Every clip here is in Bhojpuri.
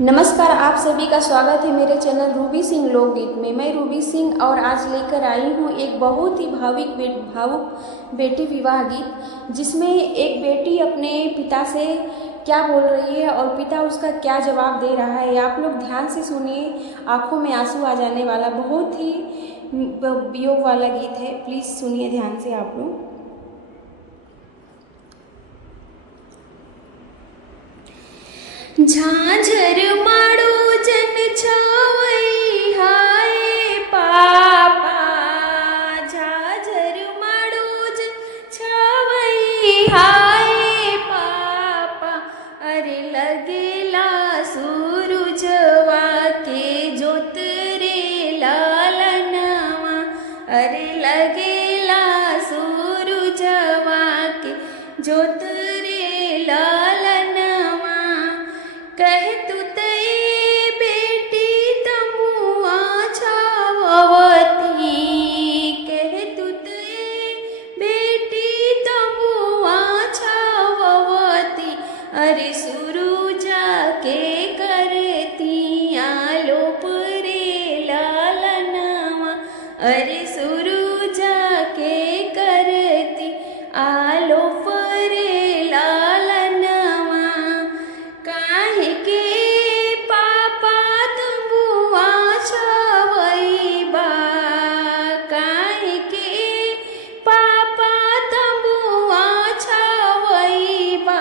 नमस्कार, आप सभी का स्वागत है मेरे चैनल रूबी सिंह लोकगीत में। मैं रूबी सिंह और आज लेकर आई हूँ एक बहुत ही भावुक बेटी विवाह गीत, जिसमें एक बेटी अपने पिता से क्या बोल रही है और पिता उसका क्या जवाब दे रहा है। आप लोग ध्यान से सुनिए, आंखों में आंसू आ जाने वाला बहुत ही वियोग वाला गीत है। प्लीज़ सुनिए ध्यान से आप लोग। झांझर माड़ो जन छावई हाय पापा, झांझर माड़ो जन छावई हाय पापा, अरे लगेला सूरजवा के जोत रे लालनवा, अरे लगेला सूरजवा के जोत रे लालनवा, कह तू तई बेटी तमुआ छावती, कह तू तई बेटी तमुआ छावती, अरे सुरुजा के करती आलोप रे लालनवा, अरे सुरुजा के करती आलोप रे लालनवा, काहे के पापा तमुआ छावई बा, काहे के पापा तमुआ छावई बा,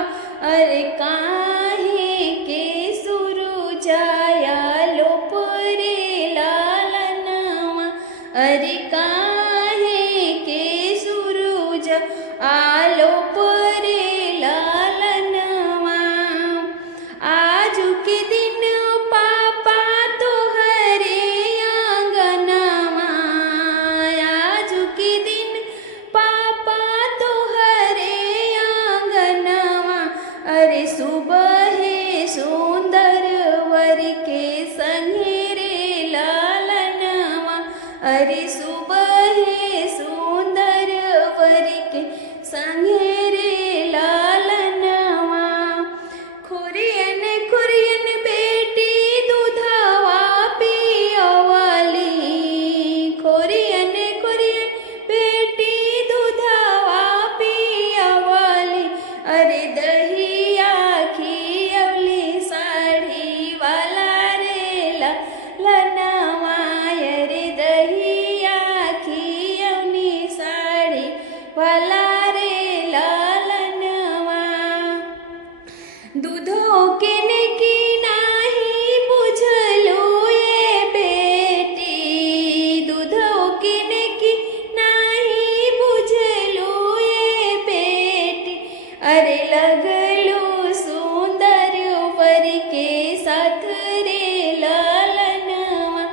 अरे काहे के सुरुजाया लोप रे लालनवा, अरे काहे के सुरुज आलोप रे लालनवा, आजू के दिन पापा तोहरे आंगनवा, आजू के दिन पापा तोहरे आंगनवा, अरे सुबह सुंदर वर के संगे रे लालनवा, अरे सुबह सुंदर वर के संगे रे लालनवा, खुरियन खुरियन बेटी दूधवा पियवली, खुरियन खुरियन बेटी दूधवा पियवली, अरे दहिया खियवली साड़ी वाला रे लालनवा, अरे दहिया खियवली साड़ी वाला रे लालनवा, दूधो के नेकी नाही बुझलो ये बेटी, दूधो के नेकी नाही बुझलो ये बेटी, अरे लगलो सुंदर वर के साथ रे लालनवा,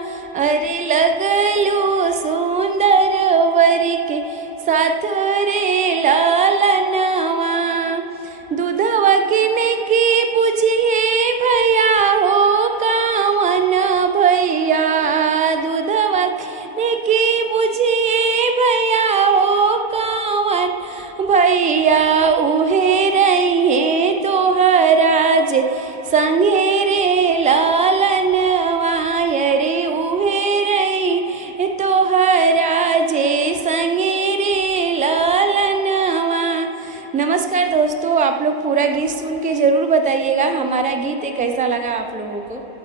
अरे लगलो सुंदर वर के साथ रे लालनवा, दूधवा के नेकी बुझिए भैया हो कावन भैया, दूधवा के नेकी बुझिए भैया हो कावन भैया, उहे रहिए तोहरा जे संगे रे लालनवा, अरे उहे रहिए तोहरा जे संगे रे लालनवा। नमस्कार दोस्तों, आप लोग पूरा गीत सुन के ज़रूर बताइएगा हमारा गीत कैसा लगा आप लोगों को।